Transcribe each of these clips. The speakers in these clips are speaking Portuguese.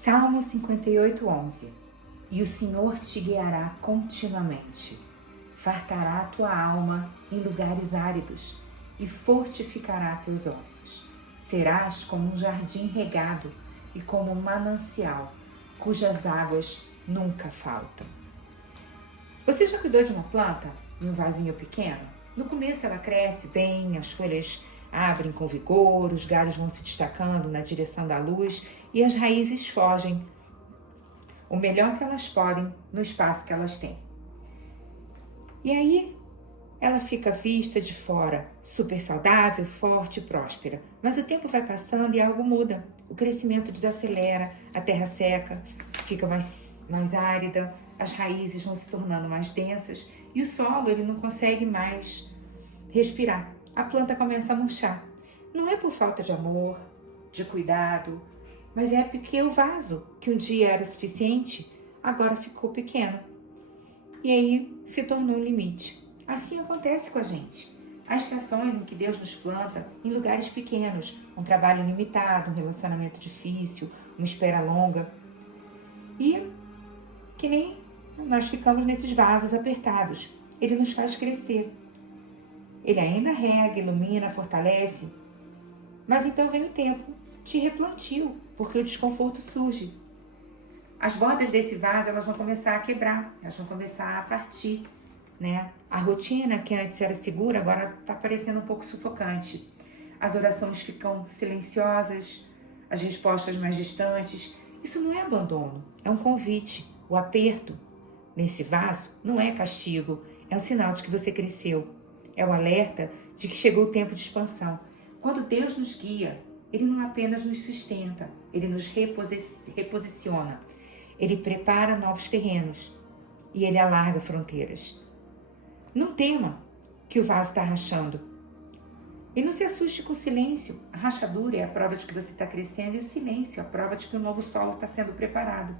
Salmo 58:11. E o Senhor te guiará continuamente. Fartará tua alma em lugares áridos e fortificará teus ossos. Serás como um jardim regado e como um manancial, cujas águas nunca faltam. Você já cuidou de uma planta em um vasinho pequeno? No começo ela cresce bem, as folhas abrem com vigor, os galhos vão se destacando na direção da luz e as raízes fogem o melhor que elas podem no espaço que elas têm. E aí ela fica vista de fora, super saudável, forte e próspera. Mas o tempo vai passando e algo muda. O crescimento desacelera, a terra seca, fica mais árida, as raízes vão se tornando mais densas e o solo ele não consegue mais respirar. A planta começa a murchar. Não é por falta de amor, de cuidado, mas é porque o vaso, que um dia era suficiente, agora ficou pequeno. E aí se tornou um limite. Assim acontece com a gente. Há estações em que Deus nos planta em lugares pequenos, um trabalho limitado, um relacionamento difícil, uma espera longa. E que nem nós ficamos nesses vasos apertados. Ele nos faz crescer. Ele ainda rega, ilumina, fortalece. Mas então vem o tempo de replantio, porque o desconforto surge. As bordas desse vaso elas vão começar a quebrar, elas vão começar a partir, né? A rotina que antes era segura agora está parecendo um pouco sufocante. As orações ficam silenciosas, as respostas mais distantes. Isso não é abandono, é um convite. O aperto nesse vaso não é castigo, é um sinal de que você cresceu. É o alerta de que chegou o tempo de expansão. Quando Deus nos guia, Ele não apenas nos sustenta, Ele nos reposiciona. Ele prepara novos terrenos e Ele alarga fronteiras. Não tema que o vaso está rachando. E não se assuste com o silêncio. A rachadura é a prova de que você está crescendo e o silêncio é a prova de que o novo solo está sendo preparado.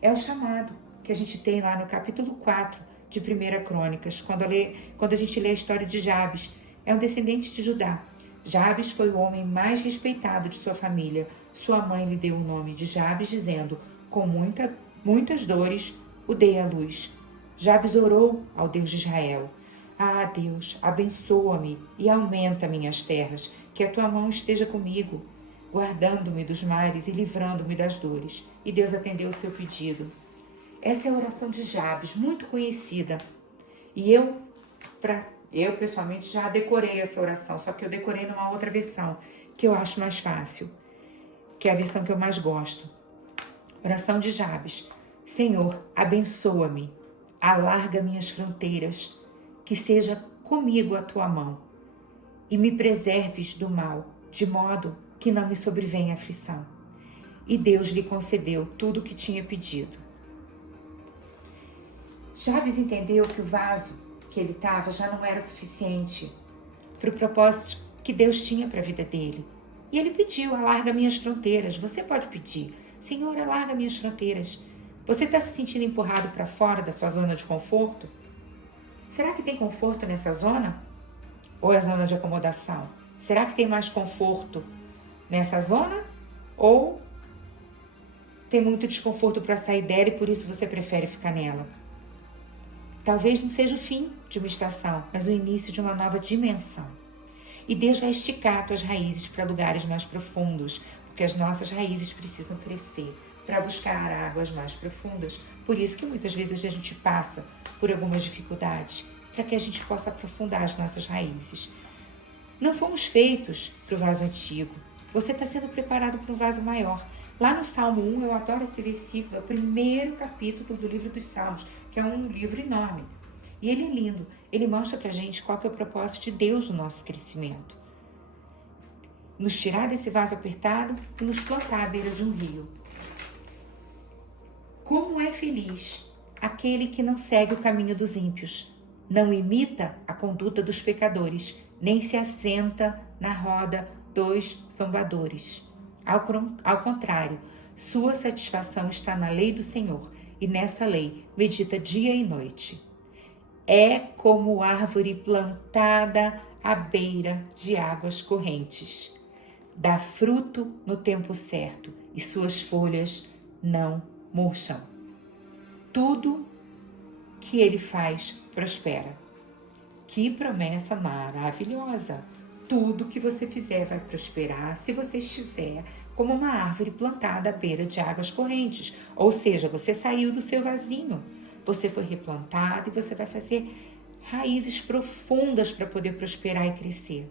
É o chamado que a gente tem lá no capítulo 4 de 1 Crônicas, quando a gente lê a história de Jabes. É um descendente de Judá. Jabes foi o homem mais respeitado de sua família. Sua mãe lhe deu o nome de Jabes, dizendo: com muitas dores o dei à luz. Jabes orou ao Deus de Israel: ah, Deus, abençoa-me e aumenta minhas terras, que a tua mão esteja comigo, guardando-me dos males e livrando-me das dores. E Deus atendeu o seu pedido. Essa é a oração de Jabes, muito conhecida. E eu pessoalmente já decorei essa oração, só que eu decorei numa outra versão, que eu acho mais fácil, que é a versão que eu mais gosto. Oração de Jabes: Senhor, abençoa-me, alarga minhas fronteiras, que seja comigo a tua mão, e me preserves do mal, de modo que não me sobrevenha aflição. E Deus lhe concedeu tudo o que tinha pedido. Jabes entendeu que o vaso que ele estava já não era suficiente para o propósito que Deus tinha para a vida dele. E ele pediu: alarga minhas fronteiras. Você pode pedir: Senhor, alarga minhas fronteiras. Você está se sentindo empurrado para fora da sua zona de conforto? Será que tem conforto nessa zona? Ou é zona de acomodação? Será que tem mais conforto nessa zona? Ou tem muito desconforto para sair dela e por isso você prefere ficar nela? Talvez não seja o fim de uma estação, mas o início de uma nova dimensão. E Deus vai esticar tuas raízes para lugares mais profundos, porque as nossas raízes precisam crescer para buscar águas mais profundas. Por isso que muitas vezes a gente passa por algumas dificuldades, para que a gente possa aprofundar as nossas raízes. Não fomos feitos para o vaso antigo. Você está sendo preparado para um vaso maior. Lá no Salmo 1, eu adoro esse versículo, é o primeiro capítulo do livro dos Salmos, que é um livro enorme. E ele é lindo, ele mostra pra gente qual que é o propósito de Deus no nosso crescimento. Nos tirar desse vaso apertado e nos plantar à beira de um rio. Como é feliz aquele que não segue o caminho dos ímpios, não imita a conduta dos pecadores, nem se assenta na roda dos zombadores. Ao contrário, sua satisfação está na lei do Senhor, e nessa lei medita dia e noite. É como árvore plantada à beira de águas correntes. Dá fruto no tempo certo, e suas folhas não murcham. Tudo que Ele faz prospera. Que promessa maravilhosa! Tudo que você fizer vai prosperar se você estiver como uma árvore plantada à beira de águas correntes. Ou seja, você saiu do seu vasinho, você foi replantado e você vai fazer raízes profundas para poder prosperar e crescer.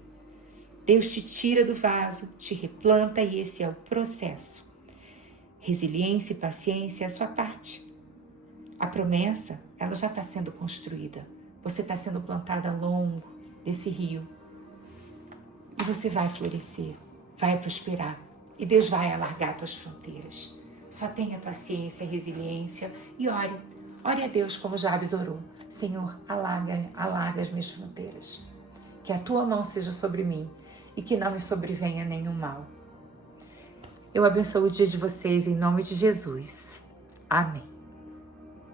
Deus te tira do vaso, te replanta e esse é o processo. Resiliência e paciência é a sua parte. A promessa, ela já está sendo construída. Você está sendo plantada ao longo desse rio. E você vai florescer, vai prosperar. E Deus vai alargar tuas fronteiras. Só tenha paciência e resiliência e ore. Ore a Deus como Jabes orou. Senhor, alarga as minhas fronteiras. Que a tua mão seja sobre mim e que não me sobrevenha nenhum mal. Eu abençoo o dia de vocês em nome de Jesus. Amém.